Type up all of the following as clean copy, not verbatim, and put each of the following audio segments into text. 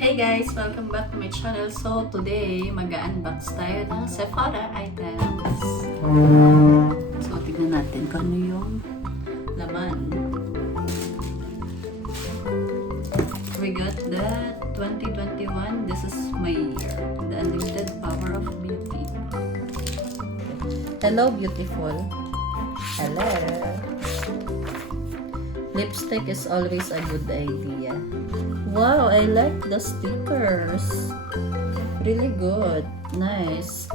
Hey guys! Welcome back to my channel. So today, mag-unbox tayo ng Sephora items. So tignan natin kung ano yung laman. We got the 2021. This is my year. The Unlimited Power of Beauty. Hello, beautiful. Hello. Lipstick is always a good idea. Wow, I like the stickers. Really good. Nice.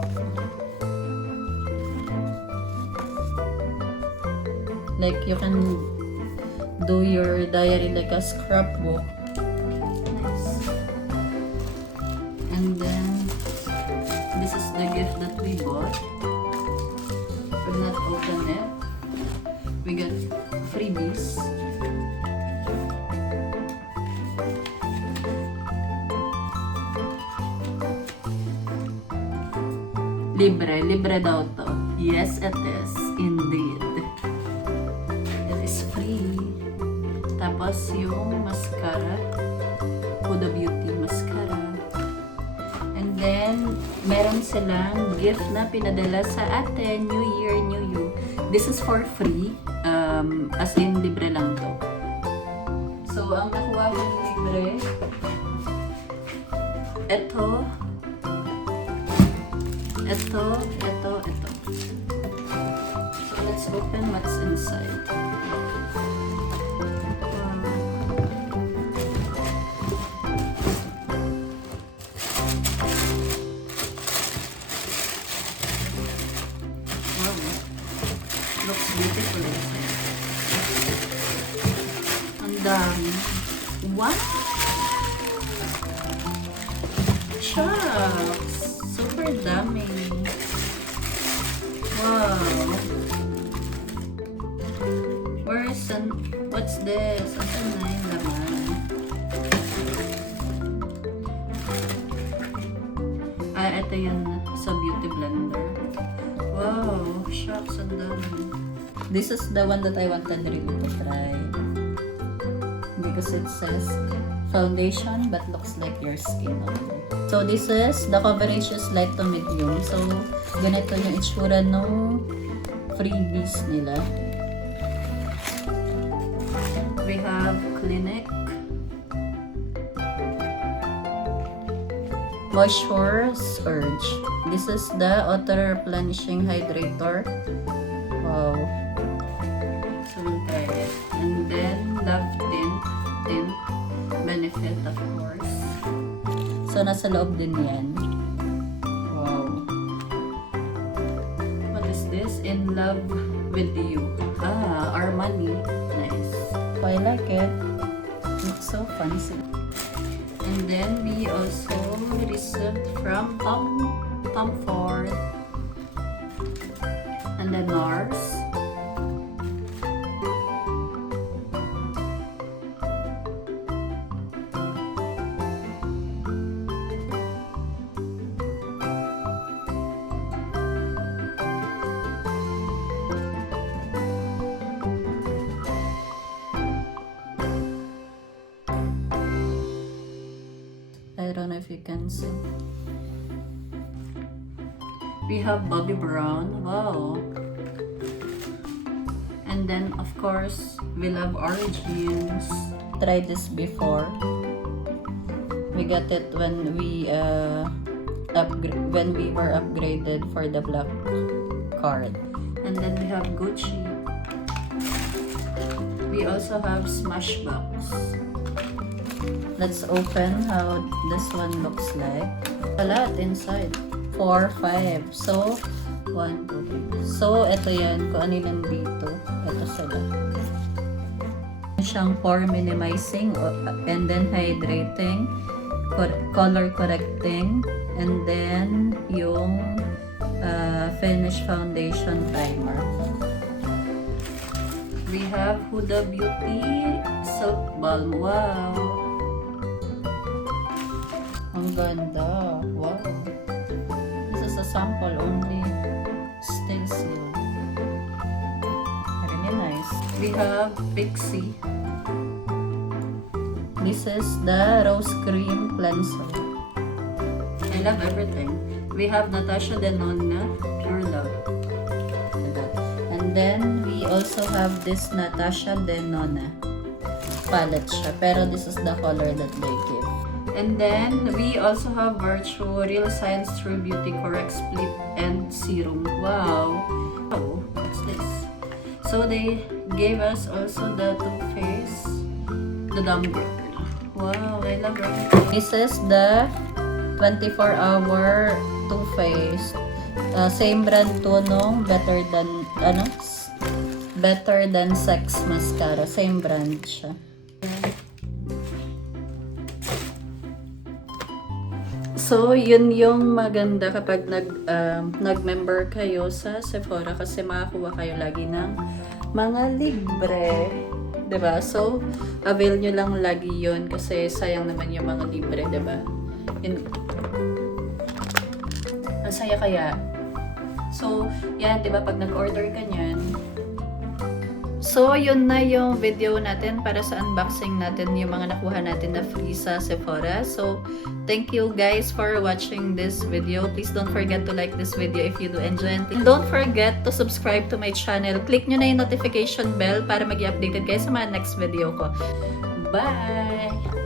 Like you can do your diary like a scrapbook. Nice. And then this is the gift that we bought. We'll not open it. We got freebies. Libre daw to. Yes, it is. Indeed. It is free. Tapos yung mascara. Huda Beauty mascara. And then, meron silang gift na pinadala sa atin. New Year, New You. This is for free. As in, libre lang to. So, ang nakuha ko libre, ito. So let's open what's inside. Wow. Looks beautiful. Ang dami. Wow! Shucks! Super dami. Wow. What's this? Asan na yung laman? Ito yun sa beauty blender. Wow. Shucks, ang dami. This is the one that I wanted really to try. Because it says foundation but looks like your skin only. So this is, the coverage is light to medium. So ganito yung itsura ng freebies nila. We have Clinique Moisture Surge. This is the auto replenishing hydrator. Wow. So we'll try it. And then Love Tint Benefit, of course. So nasa loob din yan. Wow. What is this? In Love with You. Armani. Nice. I like it. Looks so fancy. And then we also received from Tom Ford and then NARS. I don't know if you can see. We have Bobbi Brown. Wow. And then, of course, we love Origins. Tried this before. We got it when we were upgraded for the black card. And then we have Gucci. We also have Smashbox. Let's open how this one looks like. A lot inside. 4, 5. So, 1, 2, 3. So, ito yan. Kung ano yung dito. Ito sila. Siyang pore minimizing and then hydrating, color correcting, and then yung finish foundation primer. We have Huda Beauty Silk Balm. Wow! Ang ganda. Wow. This is a sample only. Still sealed. Really nice. We have Pixie This is the Rose Cream Cleanser. I love everything. We have Natasha Denona, Pure Love. And then, we also have this Natasha Denona palette siya. Pero this is the color that they give. And then, we also have Virtue Real Science True Beauty Correct Split and Serum. Wow! Oh, what's this? So, they gave us also the Too Faced, the Dumb Girl. Wow, I love it. This is the 24-hour Too Faced. Same brand to nung Better Than Sex Mascara. Same brand siya. So, yun yung maganda kapag nag-member kayo sa Sephora kasi makakuha kayo lagi ng mga libre. Diba? So, avail nyo lang lagi yun kasi sayang naman yung mga libre, diba? Ang saya kaya. So, yan, diba? Pag nag-order ka nyan. So, yun na yung video natin para sa unboxing natin yung mga nakuha natin na free sa Sephora. So, thank you guys for watching this video. Please don't forget to like this video if you do enjoy it. And don't forget to subscribe to my channel. Click nyo na yung notification bell para mag-i-updated kayo sa mga next video ko. Bye!